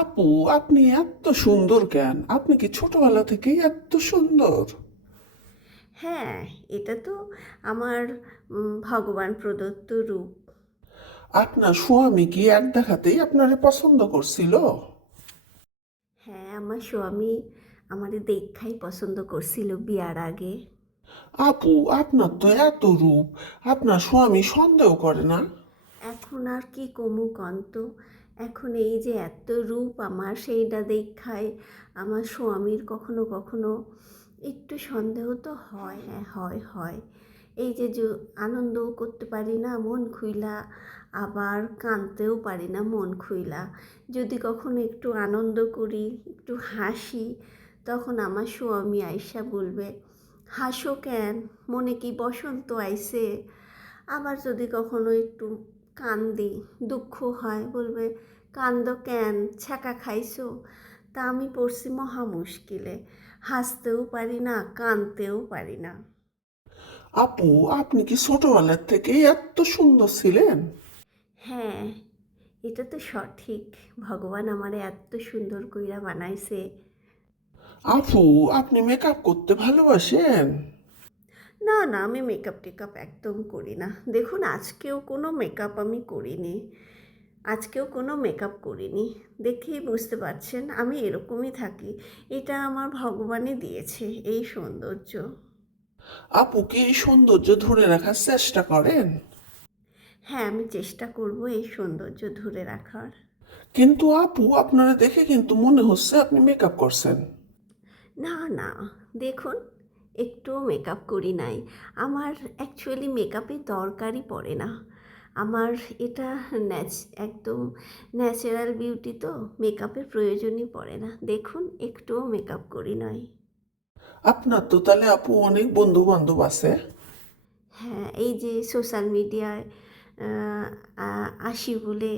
আপু, আপনি এত সুন্দর কেন? আপনি কি ছোটবেলা থেকেই এত সুন্দর? হ্যাঁ, এটা তো আমার ভগবান প্রদত্ত রূপ। আপনার স্বামী কি এক দেখাতেই আপনারে পছন্দ করছিল? হ্যাঁ, আমার স্বামী আমারে দেখাই পছন্দ করছিল বিয়ার আগে। আপু, আপনার তো এত রূপ, আপনার স্বামী সন্দেহ করে না? এখন আর কি কমু কন্ত, এখন এই যে এত রূপ আমার সেইটা দেখায় আমার স্বামীর কখনো কখনো একটু সন্দেহ তো হয়। হ্যাঁ, হয়। এই যে আনন্দও করতে পারি না মন খুইলা, আবার কাঁদতেও পারি না মন খুইলা। যদি কখনো একটু আনন্দ করি, একটু হাসি, তখন আমার স্বামী আইসা বলবে, হাসো কেন, মনে কি বসন্ত আইছে? আবার যদি কখনো একটু কান্দি, দুঃখ হয়, বলবে, কান্দো কেন, ছ্যাঁকা খাইছো? তা আমি পড়ছি মহা মুশকিলে, হাসতেও পারি না, কাঁদতেও পারি না। আপু, আপনি কি ছোটবেলার থেকেই এত সুন্দর ছিলেন? হ্যাঁ, এটা তো সঠিক। ভগবান আমারে এত সুন্দর কইরা বানাইছে। আপু, আপনি মেকআপ করতে ভালোবাসেন? না, না, আমি মেকআপ টেকআপ একদম করি না। দেখুন, আজকেও কোনো মেকআপ আমি করিনি। আজকেও কোনো মেকআপ করিনি। দেখেই বুঝতে পারছেন আমি এরকমই থাকি। এটা আমার ভগবানই দিয়েছে এই সৌন্দর্য। আপু কি এই সৌন্দর্য ধরে রাখার চেষ্টা করেন? হ্যাঁ, আমি চেষ্টা করব এই সৌন্দর্য ধরে রাখার। কিন্তু আপু, আপনারা দেখে কিন্তু মনে হচ্ছে আপনি মেকআপ করছেন। না, না, দেখুন, একটুও মেকআপ করি নাই। আমার অ্যাকচুয়ালি মেকআপের দরকারই পড়ে না। আমার এটা ন্যাচ একদম ন্যাচারাল বিউটি, তো মেকআপের প্রয়োজনই পড়ে না। দেখুন, একটুও মেকআপ করি নাই। আপনার তো তাহলে আপু অনেক বন্ধু বান্ধব আছে। হ্যাঁ, এই যে সোশ্যাল মিডিয়ায় আসি বলে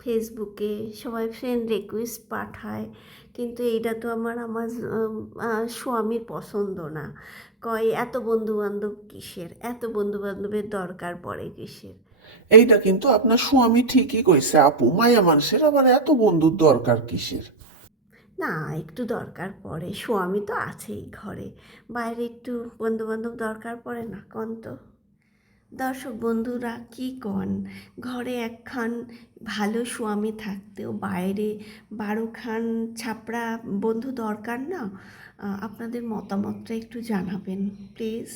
ফেসবুকে সবাই ফ্রেন্ড রিকোয়েস্ট পাঠায়, কিন্তু এইটা তো আমার স্বামীর পছন্দ না। কয়, এত বন্ধু বান্ধব কিসের, এত বন্ধু বান্ধবের দরকার পড়ে কিসের? এইটা কিন্তু আপনার স্বামী ঠিকই কইছে আপু, মায়া মানুষের আবার এত বন্ধুর দরকার কিসের? না, একটু দরকার পড়ে, স্বামী তো আছেই ঘরে, বাইরে একটু বন্ধু বান্ধব দরকার পড়ে না কন তো? দর্শক বন্ধুরা কি কন, ঘরে একখান ভালো স্বামী থাকতেও বাইরে 12খান ছাপড়া বন্ধু দরকার না? আপনাদের মতামতটা একটু জানাবেন প্লিজ।